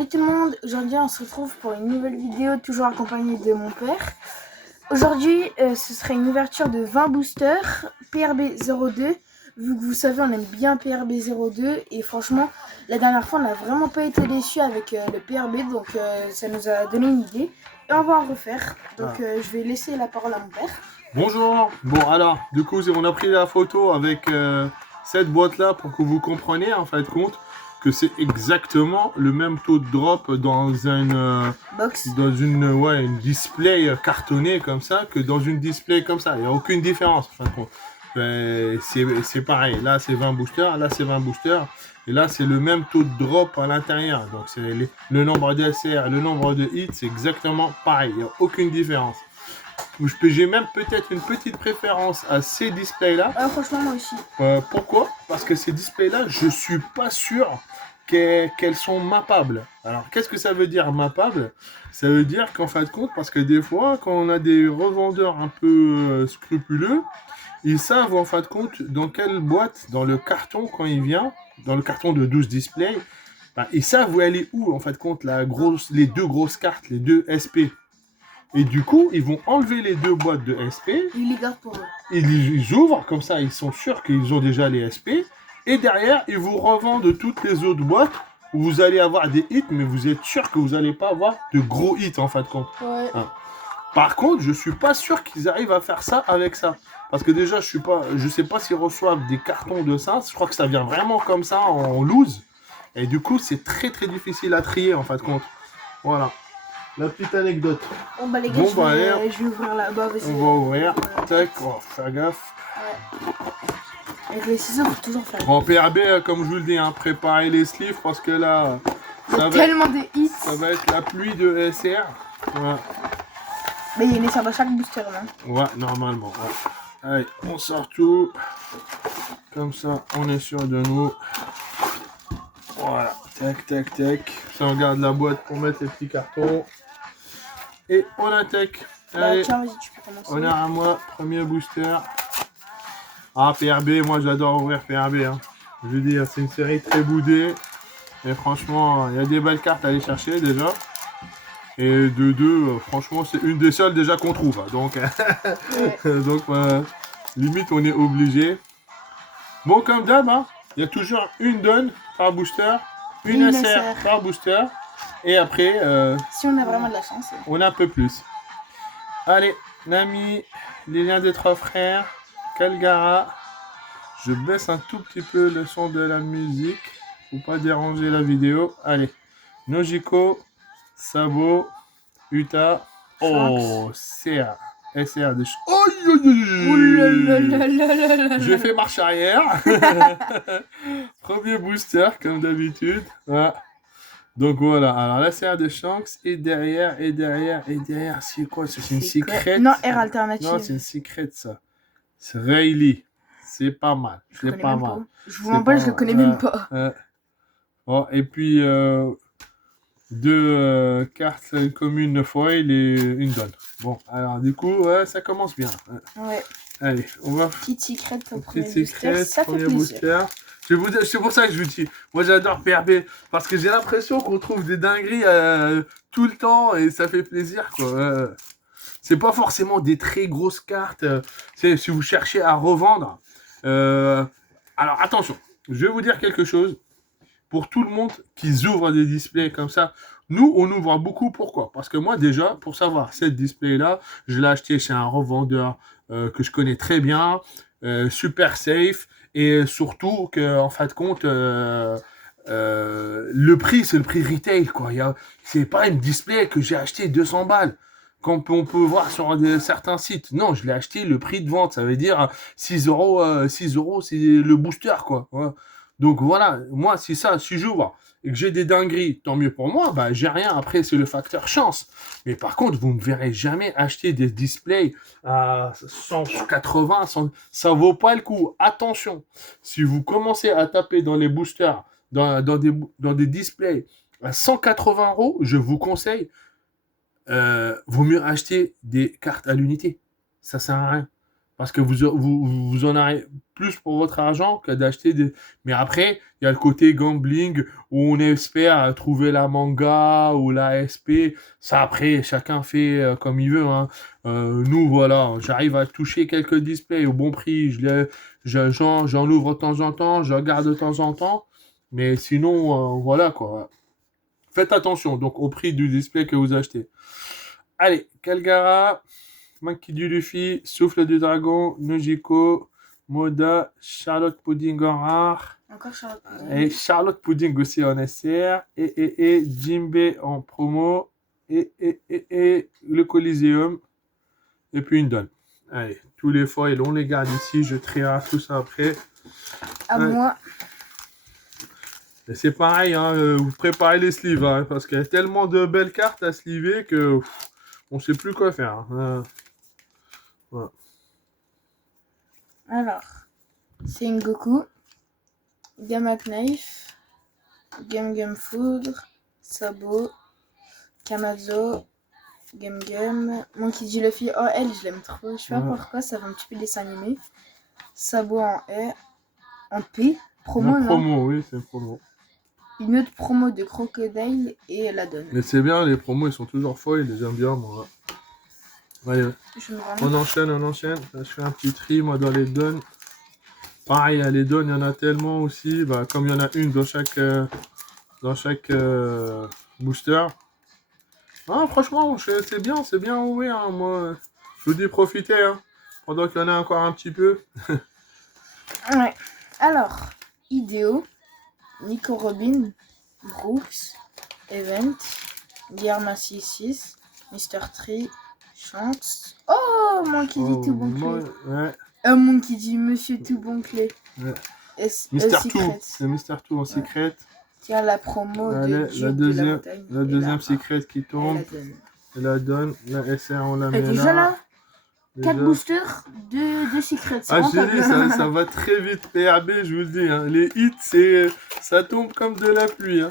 Salut tout le monde, aujourd'hui on se retrouve pour une nouvelle vidéo, toujours accompagnée de mon père. Aujourd'hui ce serait une ouverture de 20 boosters PRB02. Vu que vous savez on aime bien PRB02 et franchement la dernière fois on n'a vraiment pas été déçus avec le PRB, donc ça nous a donné une idée et on va en refaire. Donc je vais laisser la parole à mon père. Bonjour. Bon alors, du coup on a pris la photo avec cette boîte là pour que vous compreniez en fait compte que c'est exactement le même taux de drop dans une display cartonnée comme ça que dans une display comme ça. Il n'y a aucune différence en fin de compte. C'est pareil, là c'est 20 boosters, là c'est 20 boosters, et là c'est le même taux de drop à l'intérieur. Donc c'est le nombre d'SR, le nombre de hits, c'est exactement pareil, il n'y a aucune différence. J'ai même peut-être une petite préférence à ces displays-là. Franchement moi aussi. Pourquoi? Parce que ces displays-là, je suis pas sûr qu'elles sont mappables. Alors, qu'est-ce que ça veut dire mappable? Ça veut dire qu'en fin de compte, parce que des fois, quand on a des revendeurs un peu scrupuleux, ils savent en fin de compte dans quelle boîte, dans le carton quand il vient, dans le carton de 12 displays, ils savent où elle est où en fin de compte les deux grosses cartes, les deux SP. Et du coup, ils vont enlever les deux boîtes de SP. Ils les gardent pour eux. Ils ouvrent, comme ça, ils sont sûrs qu'ils ont déjà les SP. Et derrière, ils vous revendent toutes les autres boîtes où vous allez avoir des hits, mais vous êtes sûr que vous n'allez pas avoir de gros hits en fin de compte. Ouais. Hein. Par contre, je suis pas sûr qu'ils arrivent à faire ça avec ça. Parce que déjà, je sais pas s'ils reçoivent des cartons de ça. Je crois que ça vient vraiment comme ça, en loose. Et du coup, c'est très très difficile à trier en fin de compte. Voilà. La petite anecdote. Bon bah les gars, je vais ouvrir là-bas. On va ouvrir. Tac, on va faire gaffe. Ouais. Avec les ciseaux, faut toujours faire. Bon, PRB, comme je vous le dis, hein, préparez les sleeves parce que là, tellement de hits. Ça va être la pluie de SR. Ouais. Mais il y a une SR dans chaque booster, non? Ouais, normalement. Ouais. Allez, on sort tout. Comme ça, on est sûr de nous. Voilà. Tac, tac, tac. Ça, on garde la boîte pour mettre les petits cartons. Et on attaque. Allez, tiens, vas-y, tu peux commencer. honneur à moi, premier booster. Ah, PRB, moi j'adore ouvrir PRB. Hein. Je veux dire, c'est une série très boudée. Et franchement, il y a des belles cartes à aller chercher déjà. Et de deux, franchement, c'est une des seules déjà qu'on trouve. Hein. Donc, donc limite, on est obligé. Bon, comme d'hab, hein, il y a toujours une donne par booster, une SR par booster. Et après, si on a vraiment de la chance, on a un peu plus. Allez, Nami, les liens des trois frères, Calgara. Je baisse un tout petit peu le son de la musique pour pas déranger la vidéo. Allez, Nojiko, Sabo, Uta. Oh, SR de J'ai fait marche arrière. Premier booster, comme d'habitude. Ouais. Donc voilà, alors la CR de Shanks, et derrière, c'est quoi? C'est une secret? Non, R alternative. Non, c'est une secret ça. C'est Rayleigh. C'est pas mal. C'est pas mal. Je vous mens pas, je le connais même pas. Bon, et puis deux cartes communes foil et une donne. Bon, alors du coup, ça commence bien. Ouais. Allez, on va. Petite secret pour Petite secret, ça premier fait booster. C'est pour ça que je vous dis, moi j'adore PRB, parce que j'ai l'impression qu'on trouve des dingueries tout le temps et ça fait plaisir quoi. C'est pas forcément des très grosses cartes, si vous cherchez à revendre. Alors attention, je vais vous dire quelque chose, pour tout le monde qui ouvre des displays comme ça, nous on ouvre beaucoup, pourquoi? Parce que moi déjà, pour savoir, cette display là, je l'ai acheté chez un revendeur que je connais très bien, super safe, et surtout que en fin de compte le prix c'est le prix retail quoi. C'est pas une display que j'ai acheté 200 balles comme on peut voir sur certains sites. Non, je l'ai acheté le prix de vente, ça veut dire 6 euros, 6 euros c'est le booster quoi. Ouais. Donc voilà, moi si j'ouvre et que j'ai des dingueries, tant mieux pour moi, bah j'ai rien, après c'est le facteur chance. Mais par contre, vous ne me verrez jamais acheter des displays à 180, ça vaut pas le coup. Attention, si vous commencez à taper dans les boosters, dans des displays à 180 euros, je vous conseille, vaut mieux acheter des cartes à l'unité. Ça sert à rien. Parce que vous en avez plus pour votre argent que d'acheter des... Mais après, il y a le côté gambling où on espère trouver la manga ou la SP. Ça, après, chacun fait comme il veut, hein. Nous, voilà, j'arrive à toucher quelques displays au bon prix. J'en ouvre de temps en temps, je regarde de temps en temps. Mais sinon, voilà quoi. Faites attention donc au prix du display que vous achetez. Allez, Calgara. Monkey du Luffy, Souffle du Dragon, Nojiko, Moda, Charlotte Pudding en rare, Encore Charlotte Pudding. et Charlotte Pudding aussi en SR, et Jimbe en promo, et le Coliseum, et puis une donne. Allez, tous les foils, on les garde ici, je trierai tout ça après. À Ouais. moi. Et c'est pareil, hein, vous préparez les sleeves, hein, parce qu'il y a tellement de belles cartes à sleever que on sait plus quoi faire. Hein. Voilà. Alors, Sengoku, Gamma Knife, Gum Foudre, Sabo, Kamazo, Gum, Monkey D. Luffy. Oh, elle, je l'aime trop. Je sais pas Ouais. pourquoi, ça fait un petit peu dessin animé. Sabo en P. Promo, La non. promo, oui, c'est promo. Une autre promo de Crocodile et la donne. Mais c'est bien, les promos, ils sont toujours foils, j'aime bien, moi. Allez, Je me rends. on enchaîne. Je fais un petit tri, moi, dans les donnes. Pareil, les donnes, il y en a tellement aussi. Bah, comme il y en a une dans chaque booster. Ah, franchement, c'est bien, oui, hein, moi. Je vous dis, profitez, hein, pendant qu'il y en a encore un petit peu. Ouais. Alors, Ideo, Nico Robin, Brooks, Event, Guillermo 66, Mr. Tree, Chance. Oh, Monkey D. Tout bon clé. Ouais, Monkey D. Monsieur Tout bon clé. Ouais. Mr. Two, c'est Mr. Two en secret. Tiens, la promo Allez, de Duke de la montagne. la deuxième secret qui Et tombe. la donne. La donne, la SR, on la Et met déjà là, Déjà. 4 boosters, 2 secrets. Ah, je te dis, ça va très vite, PRB, je vous le dis. Hein. Les hits, ça tombe comme de la pluie. Hein.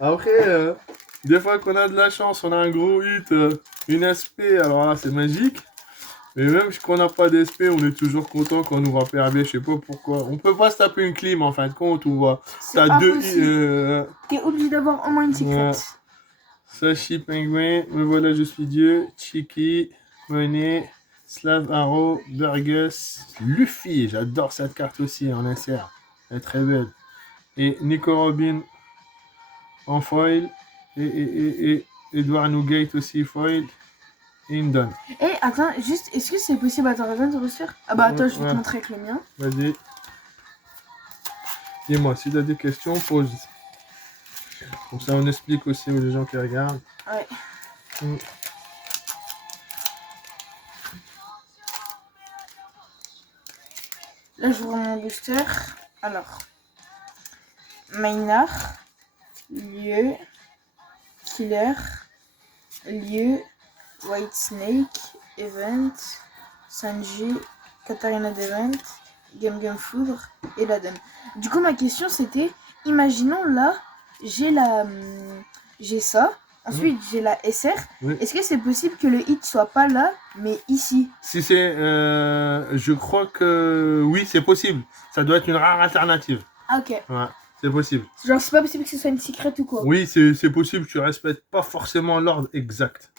Après, des fois qu'on a de la chance, on a un gros hit, une SP, alors là, c'est magique. Mais même si on n'a pas d'SP, on est toujours content quand on ouvre un PRB, je sais pas pourquoi. On peut pas se taper une clim en fin de compte, on voit. T'as deux hits. T'es obligé d'avoir au moins une secret. Ouais. Sashi Penguin, me voilà, je suis Dieu, Chiki, Monet, Slav Arrow, Burgess, Luffy, j'adore cette carte aussi en SR, elle est très belle. Et Nico Robin en foil, et Edward Newgate aussi foil, et une donne. Et attends, juste, est-ce que c'est possible? Attends, reviens de booster. Ah bah attends, je vais te montrer avec le mien. Vas-y. Dis-moi, si tu as des questions, pose. Comme ça, on explique aussi aux gens qui regardent. Ouais. Là, je vois mon booster. Alors, Maynard, Lieu, Killer, Lieu, White Snake, Event, Sanji, Katarina Devent, Gum Foudre et la donne. Du coup, ma question c'était, imaginons là, j'ai ça. Ensuite, j'ai la SR. Oui. Est-ce que c'est possible que le hit soit pas là, mais ici? Si c'est... je crois que... Oui, c'est possible. Ça doit être une rare alternative. Ah, ok. Ouais, c'est possible. Genre, c'est pas possible que ce soit une secret ou quoi? Oui, c'est possible. Tu respectes pas forcément l'ordre exact.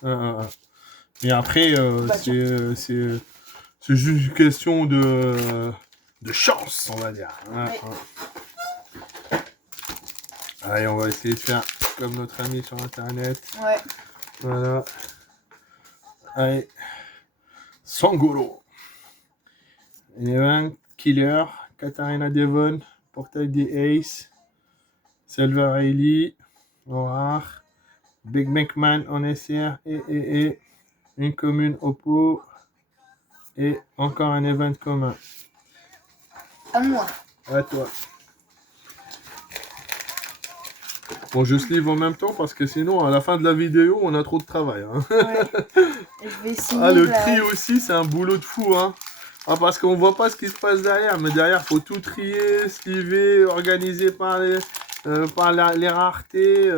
Mais après, c'est juste une question de chance, on va dire. Ouais. Allez, on va essayer de faire comme notre ami sur Internet. Ouais. Voilà. Allez. Sangoro. Eleven, Killer, Katarina Devon, Portail des Ace, Silver Riley, en rare, Big McMahon en SR, et une commune Oppo, et encore un event commun. À moi. À toi. Bon, je sleeve en même temps parce que sinon, à la fin de la vidéo, on a trop de travail. Hein. Ouais. Je vais essayer. Ah, le tri aussi, c'est un boulot de fou. Hein. Ah, parce qu'on voit pas ce qui se passe derrière. Mais derrière, faut tout trier, sleever, organiser par les raretés.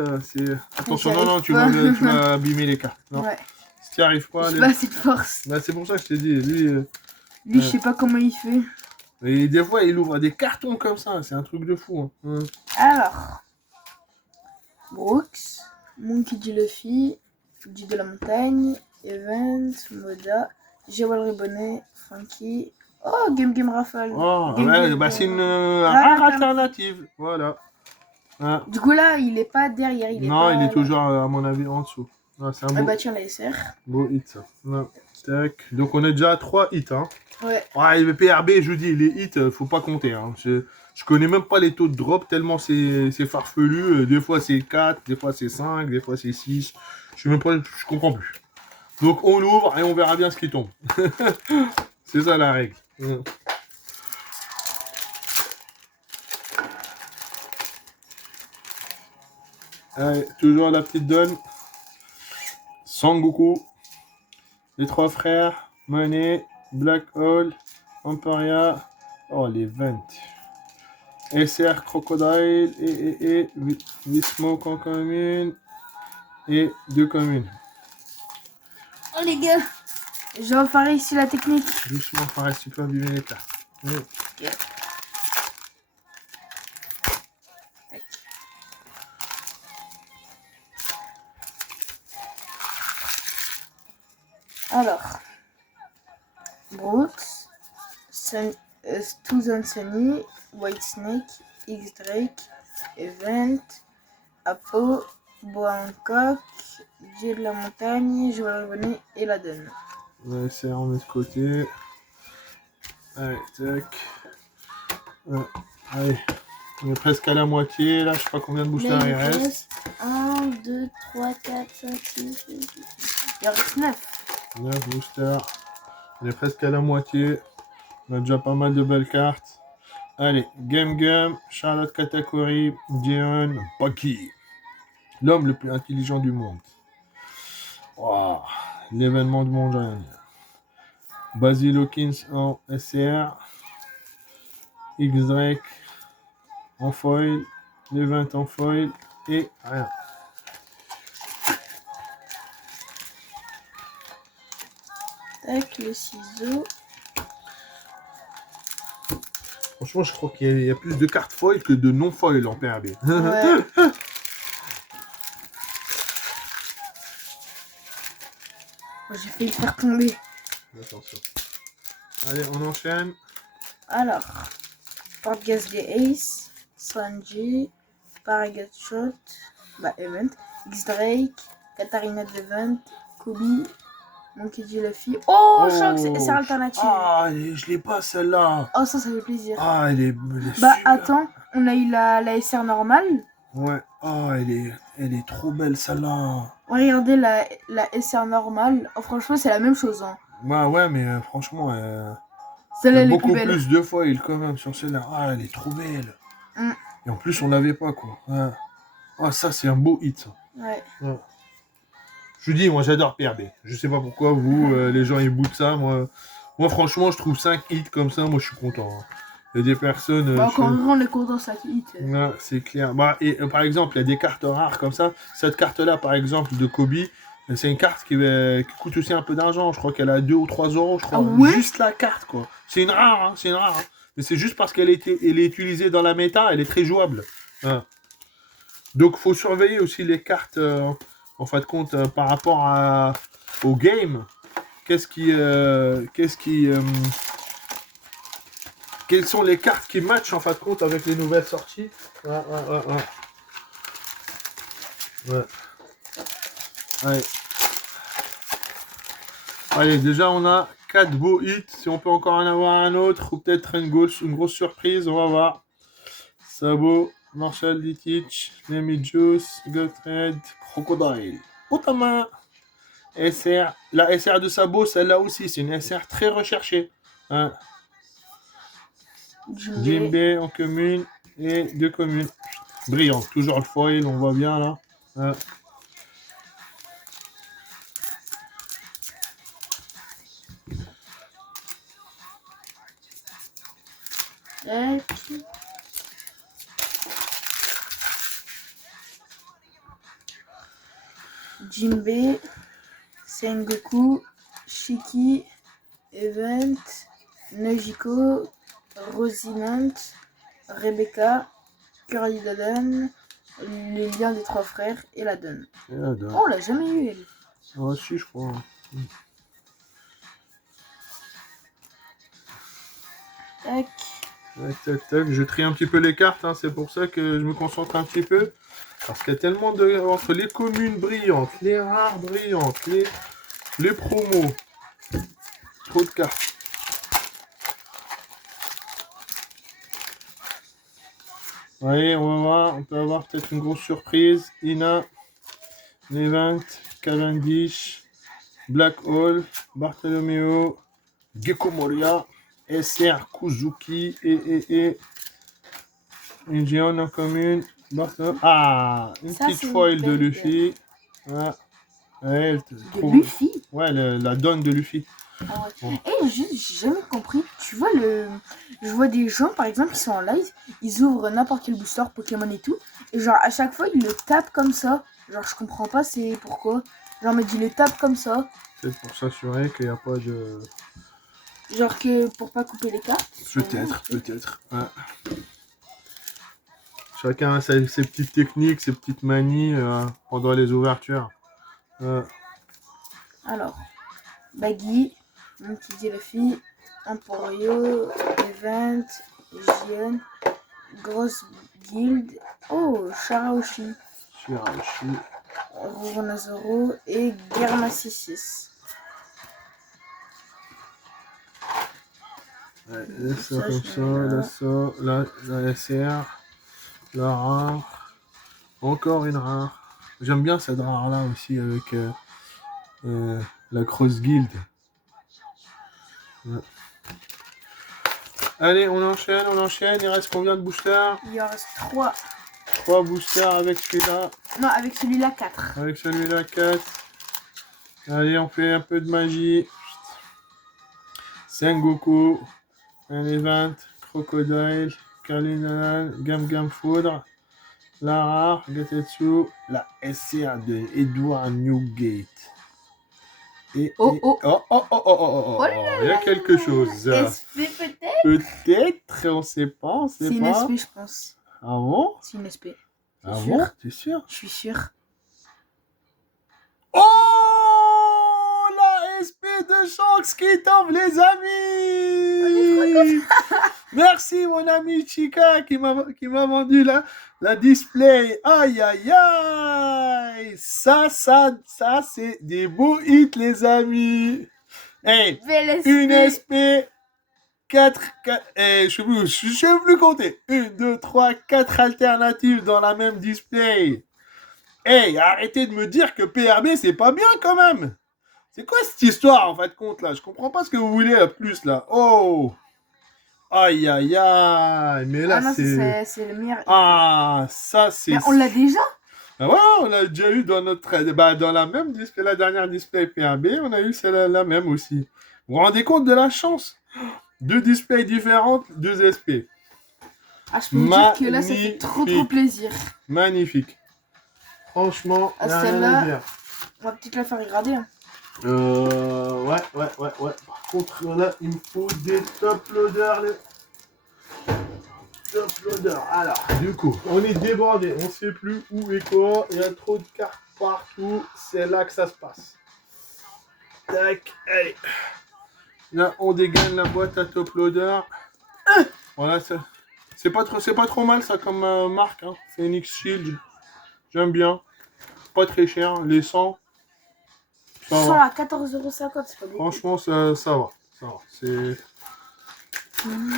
Attention, non, tu vas abîmer les cartes. Non. Ouais. Si tu n'y arrives pas, J'ai pas assez de force. bah, c'est pour ça que je t'ai dit. Lui, Lui, je sais pas comment il fait. Et des fois, il ouvre des cartons comme ça. C'est un truc de fou. Hein. Alors, Brooks, Monkey D. Luffy, Dieu de la montagne, Evans, Moda, Jawal Ribonnet, Frankie. Oh, Game Raffle. Oh, Game ouais, Game, bah c'est une rare rare alternative. Voilà. Ah. Du coup, là, il est pas derrière. Il est Non, pas il est là. toujours, à mon avis, en dessous. Ah, c'est un Ah beau, bah tiens, la SR. beau hit, ça. Non. Tac. Donc, on est déjà à 3 hits. Hein. Ouais. Ouais, le PRB, je vous dis, les hits, faut pas compter. Hein. Je connais même pas les taux de drop tellement c'est farfelu. Des fois, c'est 4, des fois, c'est 5, des fois, c'est 6. Je comprends plus. Donc, on l'ouvre et on verra bien ce qui tombe. C'est ça la règle. Allez, toujours la petite donne. Sangoku. Les trois frères. Money. Black Hole. Emperia. Oh, les 20. SR Crocodile. Et Wismoke en commune. Et 2 communes. Oh les gars, je vais faire ici la technique. Doucement, pareil, tu peux abîmer les cartes. Okay. Alors, Brooks, Susan Sunny, White Snake, X Drake, Event, Apo, Boa Hancock, Dieu de la montagne, Joël René et la donne. On va essayer de remettre de côté. Allez, tac. Allez, on est presque à la moitié. Là, je sais pas combien de boosters il reste. 1, 2, 3, 4, 5, 6, 7, 8. Il reste 9. 9 boosters. On est presque à la moitié. On a déjà pas mal de belles cartes. Allez, Game Gum, Charlotte Katakuri, Dion, Bucky. L'homme le plus intelligent du monde. Wow. L'événement du monde, rien dire. Basil Hawkins en SCR. X-Drake en foil. Les 20 en foil. Et rien. Tac, le ciseau. Franchement, je crois qu'il y a plus de cartes foil que de non-foil en PRB. Ouais. J'ai failli le faire tomber. Attention. Allez, on enchaîne. Alors, Portgas des Ace, Sanji, Paragat Shot, Event, X-Drake, Katarina Devent, Kobe, Monkey D. Luffy. Oh, choc, c'est alternative. Ah, je l'ai pas celle-là. Oh, ça fait plaisir. Ah, elle est Bah, super. attends, on a eu la SR normale. Ouais. Ah, elle est trop belle celle-là. Regardez la SR normale. Oh, franchement, c'est la même chose. Hein. Bah ouais, mais franchement, Celle-là, elle est beaucoup plus belle. plus de foil quand même sur celle-là. Ah, elle est trop belle. Et en plus, on l'avait pas, quoi. Ouais. Ah, ça, c'est un beau hit, ça. Ouais. Je vous dis, moi, j'adore PRB. Je sais pas pourquoi, vous, les gens, ils boutent ça. Moi, franchement, je trouve 5 hits comme ça, moi, je suis content. Hein. Il y a des personnes... Bah, quand on est content, ça hit. Ouais, c'est clair. Bah, et par exemple, il y a des cartes rares comme ça. Cette carte-là, par exemple, de Kobe, c'est une carte qui coûte aussi un peu d'argent. Je crois qu'elle a 2 ou 3 euros, je crois. Ah ouais, juste la carte, quoi. C'est une rare, hein, c'est une rare. Hein. Mais c'est juste parce qu'elle est utilisée dans la méta, elle est très jouable. Hein. Donc, faut surveiller aussi les cartes, en fin de compte, par rapport au game. Quelles sont les cartes qui matchent en fin de compte avec les nouvelles sorties? Ouais. Allez. Allez, déjà on a 4 beaux hits. Si on peut encore en avoir un autre, ou peut-être une grosse surprise, on va voir. Sabo, Marshall Ditich, Lemmy Juice, Gottred, Crocodile. Otama. SR. La SR de Sabo, celle-là aussi, c'est une SR très recherchée. Hein. Jimbe en commune et 2 communes. Brillant, toujours le foil, on voit bien là. Jinbe, Sengoku, Shiki, Event, Neujiko, Rosinant, Rebecca, Curly Doden, les liens des trois frères et la donne. Oh, on l'a jamais eu, elle. Ah si, je crois. Tac. Tac, tac, tac. Je trie un petit peu les cartes, hein. C'est pour ça que je me concentre un petit peu. Parce qu'il y a tellement de... Entre les communes brillantes, les rares brillantes, les promos. Trop de cartes. Allez, on va voir. On peut avoir peut-être une grosse surprise. Ina, Levant, Cavendish, Black Hole, Bartholomew, Gecko Moria, SR Kuzuki et une géante en commune. Ah, une Ça, petite c'est foil de une belle Luffy. Ouais. Ouais, De Luffy. Ouais, la donne de Luffy. Ah ouais. Bon. Et j'ai jamais compris. Tu vois, je vois des gens, par exemple, qui sont en live, ils ouvrent n'importe quel booster Pokémon et tout, et genre à chaque fois ils le tapent comme ça. Genre je comprends pas c'est pourquoi. Genre mais tu le tapes comme ça. C'est pour s'assurer qu'il n'y a pas de... Genre que pour pas couper les cartes. Peut-être. Ouais. Chacun a ses petites techniques, ses petites manies pendant les ouvertures. Alors, Baggy, mon petit Luffy, Emporio, Event, Jion, Grosse Guild, oh, Sharaoshi, Shiraoshi. Ronazoro et Germacisis. Ouais, laisse ça comme ça, la SR, la rare, encore une rare. J'aime bien cette rare là aussi avec la Cross Guild. Ouais. Allez, on enchaîne, il reste combien de boosters? Il en reste 3. 3 boosters avec celui-là. Non, avec celui-là 4. Avec celui-là 4. Allez, on fait un peu de magie. Sengoku, un Event, Crocodile, Kalinanan, Gam Foudre, la rare, Getetsu, la SR de Edward Newgate. Et, Oh, il y a quelque chose. SP peut-être? Peut-être, on sait pas, on sait C'est une pas. SP, je pense. Ah bon? C'est une SP. Ah bon? T'es sûr? Je suis sûr. Oh, la SP de Shanks qui tombe, les amis! Merci, mon ami Chica qui m'a vendu la display. Aïe, aïe, aïe! Ça, c'est des beaux hits, les amis. Hey, une SP, 4, je sais plus compter. 1, 2, 3, 4 alternatives dans la même display. Hey, arrêtez de me dire que PRB, c'est pas bien quand même. C'est quoi cette histoire, en fait, compte, là? Je comprends pas ce que vous voulez, à plus, là. Oh! Aïe, aïe, aïe. Mais là, c'est le meilleur. Ah, ça, c'est... Mais on l'a déjà? Ah ouais, on l'a déjà eu dans notre... dans la même display, la dernière display PRB, on a eu celle-là même aussi. Vous vous rendez compte de la chance? 2 displays différentes, 2 SP. Ah, je peux vous dire que là, ça fait trop plaisir. Magnifique. Franchement, celle-là, on va peut-être la faire regarder. Hein. Ouais. Par contre, là, il me faut des top loaders. Top loaders. Alors, du coup, on est débordé. On sait plus où et quoi. Il y a trop de cartes partout. C'est là que ça se passe. Tac, allez. Là, on dégaine la boîte à top loader. Voilà, c'est pas trop mal ça comme marque. Hein. Phoenix Shield. J'aime bien. Pas très cher. Les 100. 100 à 14,50€, c'est pas beaucoup. Franchement, ça va.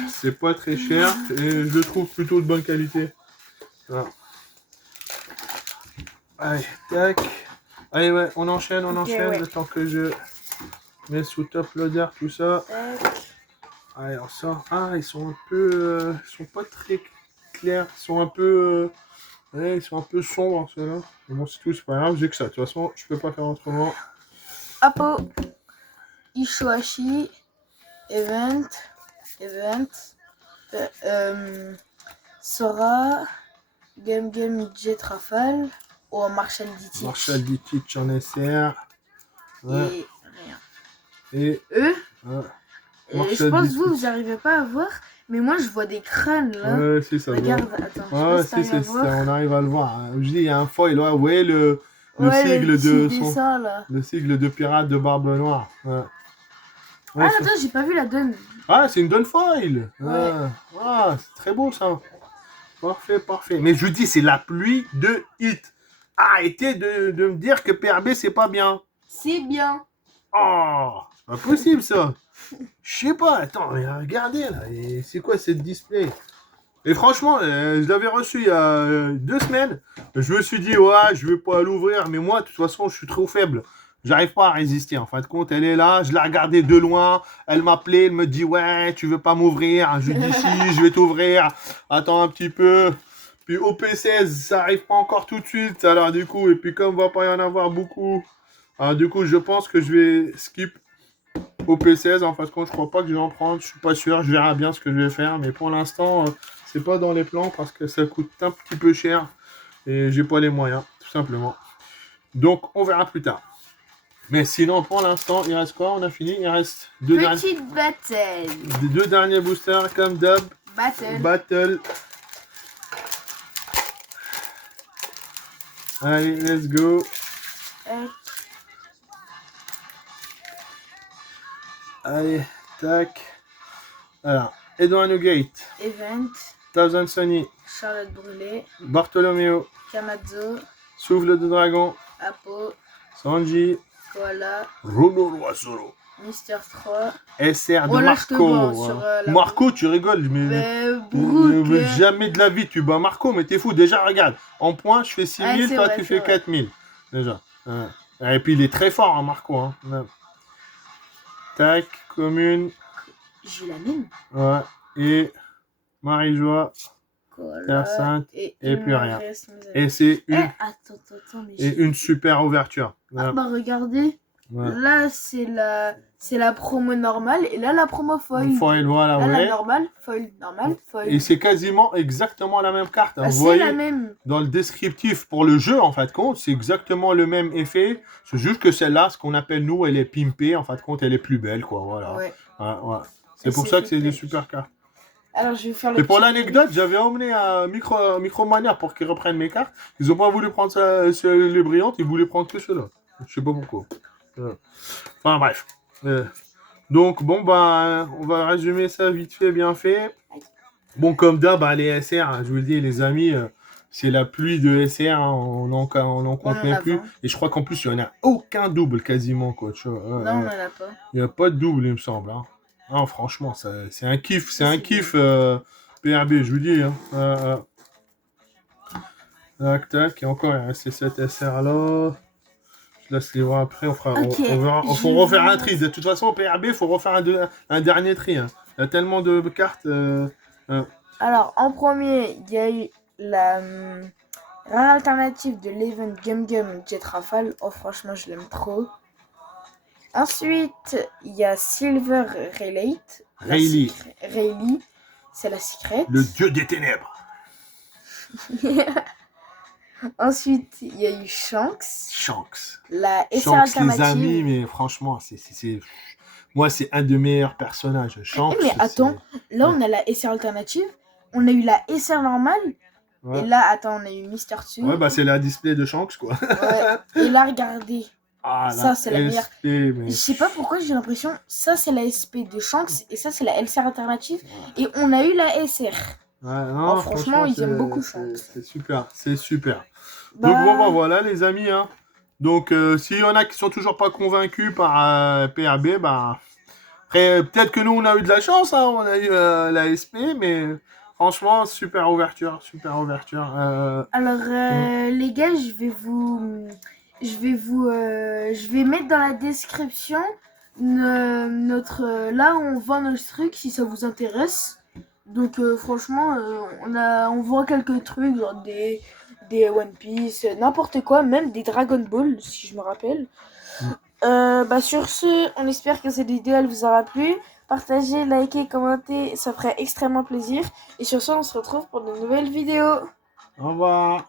C'est pas très cher et je le trouve plutôt de bonne qualité. Voilà. Allez, tac. Allez, ouais, on enchaîne ouais. Le temps que je mets sous top loader tout ça. Allez, on sort. Ah, ils sont un peu... ils sont pas très clairs. Ils sont un peu... ils sont un peu sombres, ceux-là. Mais bon, c'est tout, c'est pas grave. J'ai que ça. De toute façon, je peux pas faire autrement. Apo, Ishoashi, Event, Sora, Game Jet Rafale, ou Marshall Ditich. Marshall Ditich en SR. Ouais. Et rien. Et eux ouais. Marche je à pense que distance. vous n'arrivez pas à voir, mais moi je vois des crânes là. Ouais, si, ça se voit. Regarde, attends, je sais Ouais, pas si si, t'arrives à c'est ça, voir. on arrive à le voir, hein. Je dis, il y a un foil, ouais, vous voyez le Ouais, le sigle petit de son. dessin là. Le sigle de pirate de Barbe Noire. Ouais. Ah, Ouais, ça- attends, j'ai pas vu la donne. Ah, c'est une donne foil. Ouais. Ah, c'est très beau ça. Parfait, parfait. Mais je vous dis, c'est la pluie de hit. Arrêtez de me dire que PRB, c'est pas bien. C'est bien. Oh, pas possible ça. Je sais pas, attends, mais regardez là, et c'est quoi cette display? Et franchement, je l'avais reçu il y a 2 semaines. Je me suis dit, ouais, je vais pas l'ouvrir, mais moi, de toute façon, je suis trop faible. J'arrive pas à résister. En fin de compte, elle est là, je l'ai regardée de loin. Elle m'appelait, elle me dit, ouais, tu veux pas m'ouvrir? Je lui dis, si, je vais t'ouvrir. Attends un petit peu. Puis OP16, ça arrive pas encore tout de suite. Alors, du coup, et puis comme va pas y en avoir beaucoup, alors, du coup, je pense que je vais skip OP16. En fin de compte, je crois pas que je vais en prendre. Je suis pas sûr. Je verrai bien ce que je vais faire. Mais pour l'instant, c'est pas dans les plans parce que ça coûte un petit peu cher et j'ai pas les moyens, tout simplement. Donc, on verra plus tard. Mais sinon, pour l'instant, il reste quoi? On a fini. Il reste Petite battle. les 2 derniers boosters comme d'hab. Battle. Battle. Allez, let's go. Allez, tac. Alors, Edouard Newgate, Event. Thousand Sunny, Charlotte Brûlée. Bartholoméo, Kamazo. Souffle de Dragon, Apo. Sanji, Koala. Rono Loisoro, Mister 3. SR de Oh là, je te vois Marco. sur, la- Marco, tu rigoles, mais Brooke. jamais de la vie tu bats Marco, mais t'es fou. Déjà, regarde, en points, je fais 6000, Ouais, c'est toi vrai, tu c'est fais vrai. 4000. Déjà. Ouais. Et puis il est très fort, hein, Marco. Hein. Ouais. Tac, commune. J'ai la même. Ouais. Et Marie-Joie, Koala. Terre Sainte, Et et il plus me rien. reste mes Et amis. c'est Eh, une, attends, mais et une super ouverture. Ah Ouais. bah regardez, Ouais. là c'est la promo normale et là la promo foil. Foil, voilà, Là la ouais. normale, foil, normale, foil. Et c'est quasiment exactement la même carte. Hein. Bah, Vous c'est voyez, la même. dans le descriptif pour le jeu, en fin de compte, c'est exactement le même effet. C'est juste que celle-là, ce qu'on appelle nous, elle est pimpée. En fin de compte, elle est plus belle, quoi. Voilà. Ouais. Ouais. C'est Elle pour s'est ça que fait c'est des pêche. super cartes. Alors je vais faire le Et pour petit- l'anecdote, j'avais emmené à Micromania pour qu'ils reprennent mes cartes. Ils ont pas voulu prendre les brillantes, ils voulaient prendre que ceux-là. Je sais pas pourquoi. Enfin bref. Donc bon bah on va résumer ça vite fait, bien fait. Bon comme d'hab, bah, les SR, hein, je vous le dis les amis, c'est la pluie de SR, hein, on en compte On en même a plus. 20. Et je crois qu'en plus il y en a aucun double quasiment quoi. Tu vois. Non, on en a pas. Il n'y a pas de double il me semble. Hein. Non franchement c'est un kiff, c'est Ça, un c'est kiff PRB, je vous dis. Hein. Tac tac, et encore il reste cette SR là. Je laisse les voir après, Ok, on verra. je Faut refaire vais- un tri. De toute façon, au PRB, il faut refaire un dernier tri. Hein. Il y a tellement de cartes. Alors en premier, il y a eu la rare alternative de l'event Gum Gum Jet Rafale. Oh franchement je l'aime trop. Ensuite, il y a Silver Rayleigh. Rayleigh. Rayleigh, c'est la secrète. Le dieu des ténèbres. Ensuite, il y a eu Shanks. Shanks. La SR Shanks, les alternative. amis, mais franchement, moi, c'est un des meilleurs personnages. Shanks. Mais attends, là, Ouais. on a la SR alternative. On a eu la SR normale. Ouais. Et là, attends, on a eu Mister Tsu. Ouais, bah, c'est la display de Shanks, quoi. Ouais. Et là, regardez. Ah, Ça, c'est la meilleure. SP, mais... Je sais pas pourquoi j'ai l'impression, ça c'est la SP de Shanks et ça c'est la LCR alternative. Et on a eu la SR. Ouais, non, Oh, franchement, ils aiment beaucoup Shanks. C'est super, c'est super. Bah, Donc bon, bah, voilà les amis. Hein. Donc s'il y en a qui sont toujours pas convaincus par PRB, bah après peut-être que nous on a eu de la chance, hein, on a eu la SP, mais franchement super ouverture, super ouverture. Alors les gars, je vais mettre dans la description notre là où on vend nos trucs si ça vous intéresse. Donc franchement, on vend quelques trucs genre des One Piece, n'importe quoi, même des Dragon Ball si je me rappelle. Bah sur ce, on espère que cette vidéo elle vous aura plu. Partagez, likez, commentez, ça ferait extrêmement plaisir. Et sur ce, on se retrouve pour de nouvelles vidéos. Au revoir.